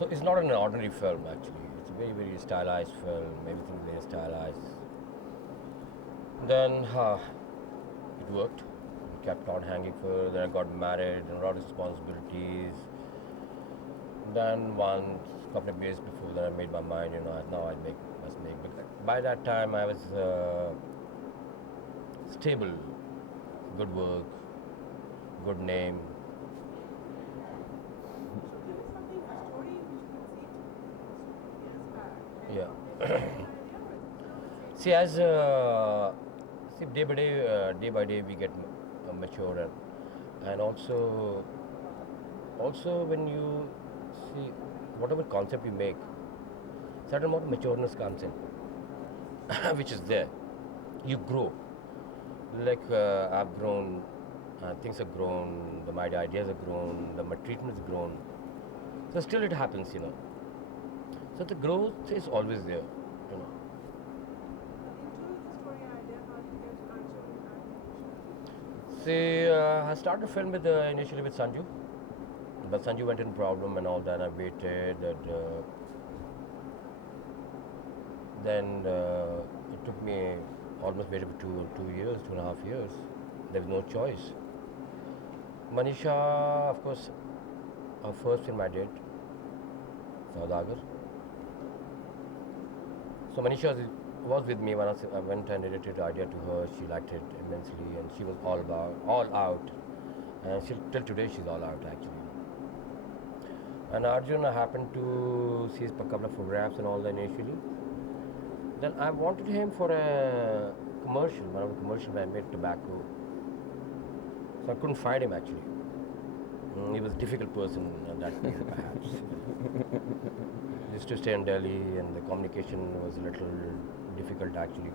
So it's not an ordinary film actually. It's a very, very stylized film. Everything very stylized. Then it worked. It kept on hanging for. Then I got married and a lot of responsibilities. Then once, couple of years before that, I made my mind. Now I must make. But by that time, I was stable, good work, good name. So there is something, a story which conceived years back. And Yeah. See, as see day by day, we get mature, and also when you see whatever concept you make, certain amount of matureness comes in, which is there. You grow. Like I've grown, things have grown, my ideas have grown, my treatment has grown. So still it happens. So the growth is always there. into the story idea, how did you get Arjun and Moksha? See, I started the film with initially with Sanju, but Sanju went in problem and all that. I waited, and then it took me almost waited for 2 years, 2.5 years. There was no choice. Manisha, of course, our first film I did, Saudagar. So Manisha was with me when I went and narrated the idea to her. She liked it immensely, and she was all out, and till today she's all out actually. And Arjun, I happened to see a couple of photographs and all that initially. Then I wanted him for a commercial, one of the commercials where I made tobacco. So I couldn't find him actually. He was a difficult person at that period perhaps. He used to stay in Delhi and the communication was a little difficult actually.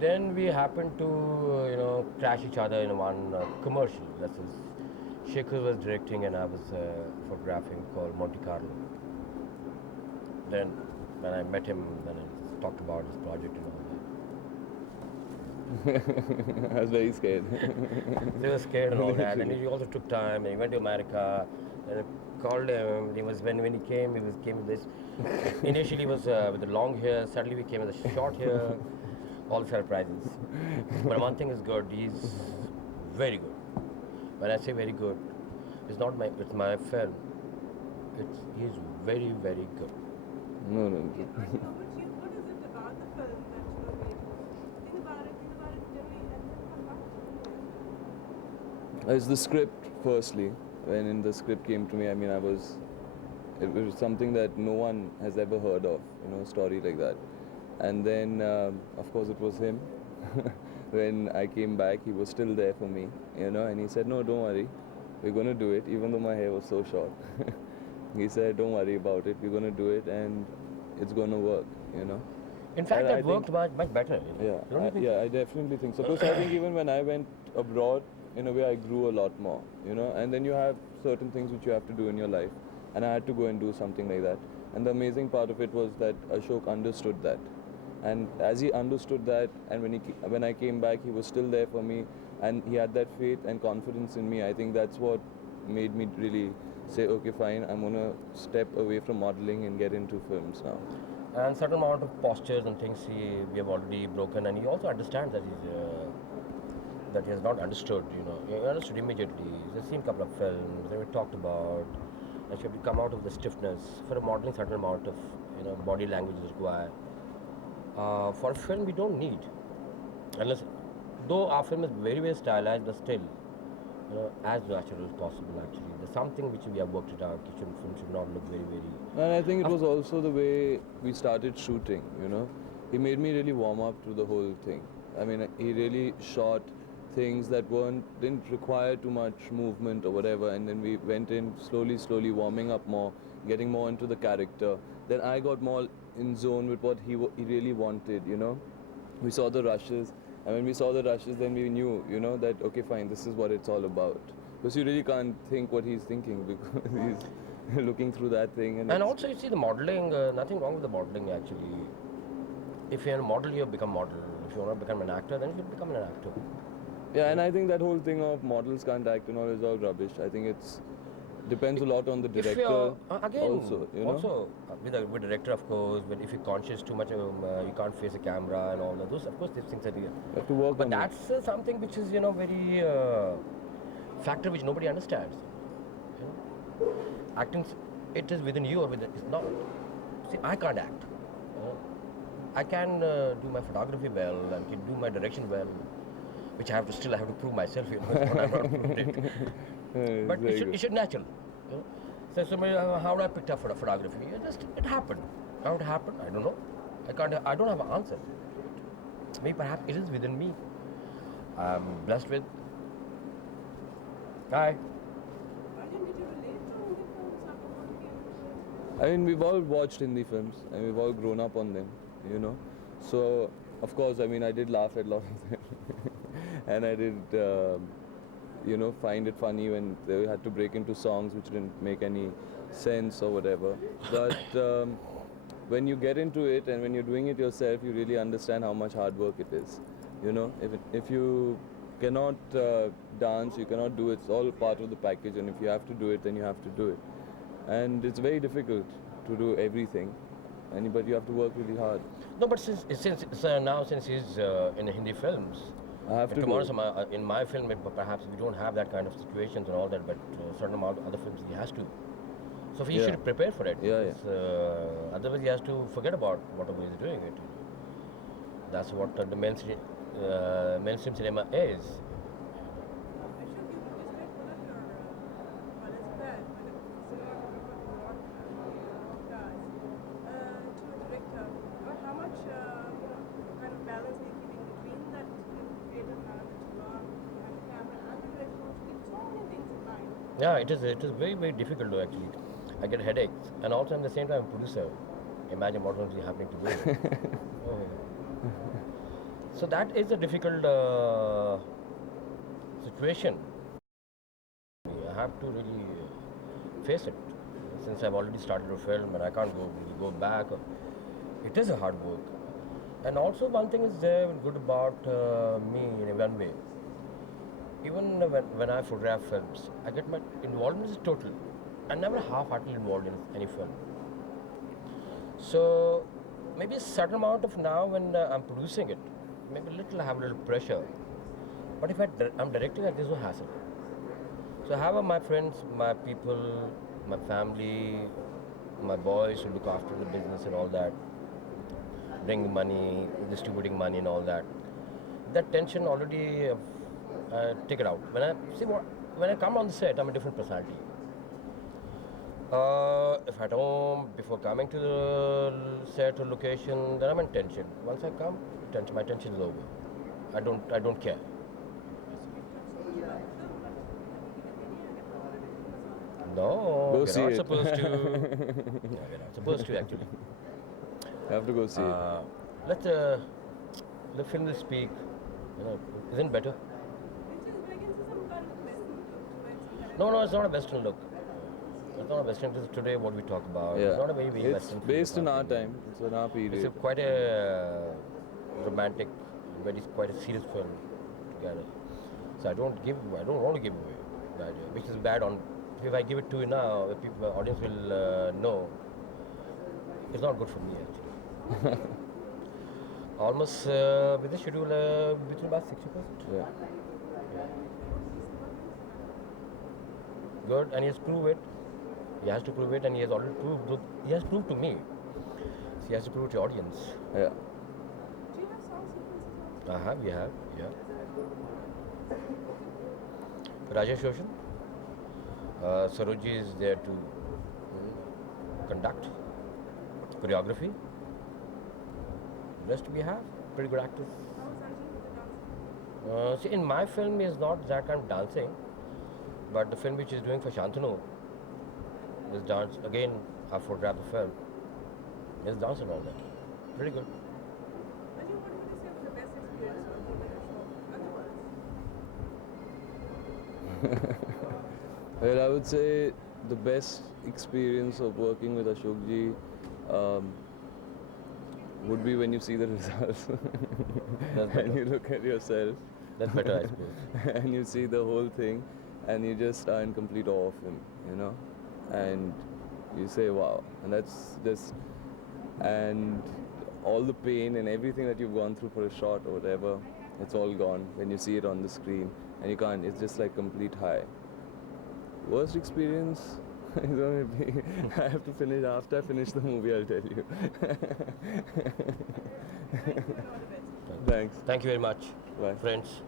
Then we happened to, crash each other in one commercial. That was Shekhar was directing and I was photographing, called Monte Carlo. Then when I met him, then I talked about his project and all I was very scared. that. They were scared and all that. And he also took time. And he went to America. And I called him. He was when he came. Came with this. Initially, he was with the long hair. Suddenly, we came with the short hair. All surprises. But one thing is good. He's very good. When I say very good, it's my film. He's very, very good. No. Okay, Arjun, what is it about the film that you are going to think about it generally, and then come back to it? It's the script, firstly. When the script came to me, I mean, it was something that no one has ever heard of, a story like that. And then, of course, it was him. When I came back, he was still there for me, and he said, no, don't worry, we're going to do it, even though my hair was so short. He said, don't worry about it, we're going to do it, and it's going to work. In fact, And that I worked think- much better. Don't you think? I definitely think so. Because I think even when I went abroad, in a way, I grew a lot more, and then you have certain things which you have to do in your life, and I had to go and do something like that. And the amazing part of it was that Ashok understood that. And as he understood that, and when I came back, he was still there for me, and he had that faith and confidence in me. I think that's what made me really say, okay, fine, I'm gonna step away from modeling and get into films now. And certain amount of postures and things we have already broken, and he also understands that he has not understood. He understood immediately. He's seen a couple of films, and we talked about. And should we come out of the stiffness for a modeling? Certain amount of body language is required. For a film, we don't need, unless though our film is very, very stylized, but still, as natural as possible. Actually, there's something which we have worked it out. Film should not look very, very. And I think it was also the way we started shooting, He made me really warm up to the whole thing. I mean, he really shot things that didn't require too much movement or whatever, and then we went in slowly warming up more, getting more into the character. Then I got more in zone with what he really wanted, We saw the rushes, and when we saw the rushes, then we knew, that okay, fine, this is what it's all about. Because you really can't think what he's thinking because he's looking through that thing. And also, you see the modeling. Nothing wrong with the modeling actually. If you're a model, you become model. If you want to become an actor, then you become an actor. Yeah, and I think that whole thing of models can't act and all is all rubbish. I think it's depends a lot on the If director you're again also, you know. also with director of course, but if you're conscious too much, you can't face a camera and all that. Those of course these things are real. You have to work But on it. that's something which is very factor which nobody understands. You know, acting it is within you or within it's not. See, I can't act. You know. I can do my photography well and can do my direction well, which I have to still I have to prove myself. You know, what I've not proved it. It's But very it good. should natural. You know? So somebody, how would I picked up for photography? It happened. How it happened? I don't know. I don't have an answer. Maybe perhaps it is within me. I'm blessed with. Hi. Arjun, did you relate to Hindi films after working in films? I mean, we've all watched Hindi films and we've all grown up on them, you know. So, of course, I mean, I did laugh at a lot of them. And I did, find it funny when they had to break into songs which didn't make any sense or whatever. But when you get into it and when you're doing it yourself, you really understand how much hard work it is. You know, if you cannot dance, you cannot do it. It's all part of the package, and if you have to do it, then you have to do it. And it's very difficult to do everything, but you have to work really hard. No, but since he's in Hindi films, I have and to do tomorrow it. in my film perhaps we don't have that kind of situations and all that, but certain amount of other films he has to. So he Yeah. should prepare for it. Yeah, It's, otherwise he has to forget about whatever he's doing it. That's what the mainstream cinema is. Ashok, you described one of your college friends when a cinematographer broadcast to a director. Or how much kind of balance are you keeping between that creative man that you are behind the camera and the director who keep so many things in mind? Yeah, it is very very difficult though actually. I get headaches, and also at the same time I'm a producer. Imagine what will be happening to me. Oh. So that is a difficult situation. I have to really face it. Since I've already started a film and I can't really go back. It is a hard work. And also one thing is there good about me in one way. Even when I photograph films, I get my involvement is total. I'm never half-heartedly involved in any film. So maybe a certain amount of now when I'm producing it, maybe I have a little pressure. But if I'm directing it, there's no hassle. So I have my friends, my people, my family, my boys who look after the business and all that, bring money, distributing money and all that. That tension already take it out. When I come on the set, I'm a different personality. If at home, before coming to the set or location, then I'm in tension. Once I come, my tension is over. I don't care. No, Go we're see not it. supposed to. No, we're not supposed to actually. I have to go see it. Let the film speak. Isn't better? Which is, I can see some kind of Western look to it, some kind of No, it's not a Western look. It's not a Western. This is today what we talk about. Yeah. It's not a very It's Western. film, based in not our really. time. It's in our It's period. quite a romantic, quite a serious film together. So I don't want to give away the idea, which is bad. If I give it to you now, the audience will know. It's not good for me actually. Almost with the schedule between about 60%. Yeah. Good, and he has proved it. He has to prove it, and he has already proved. He has proved to me. So he has to prove to the audience. Yeah. Do you have song sequences also? We have, yeah. Rajesh Ocean. Saroji is there to conduct choreography. Rest we have pretty good actors. How was Arjun with the dancing? See, in my film is not that kind of dancing, but the film which is doing for Shantanu is dance. Again, I photographed the film. There's dance and all that. Pretty good. Arjun, what would you say was the best experience working with Ashok? Otherwise, Well, I would say the best experience of working with Ashok ji would be when you see the results That's and better. you look at yourself That's better, I suppose. and you see the whole thing and you just are in complete awe of him, you know, and you say wow, and that's just, and all the pain and everything that you've gone through for a shot or whatever, it's all gone when you see it on the screen, and you can't, it's just like complete high. Worst experience is going to be, I have to finish, after I finish the movie I'll tell you. Thank you and all the best. Thanks. Thank you very much, Bye. friends.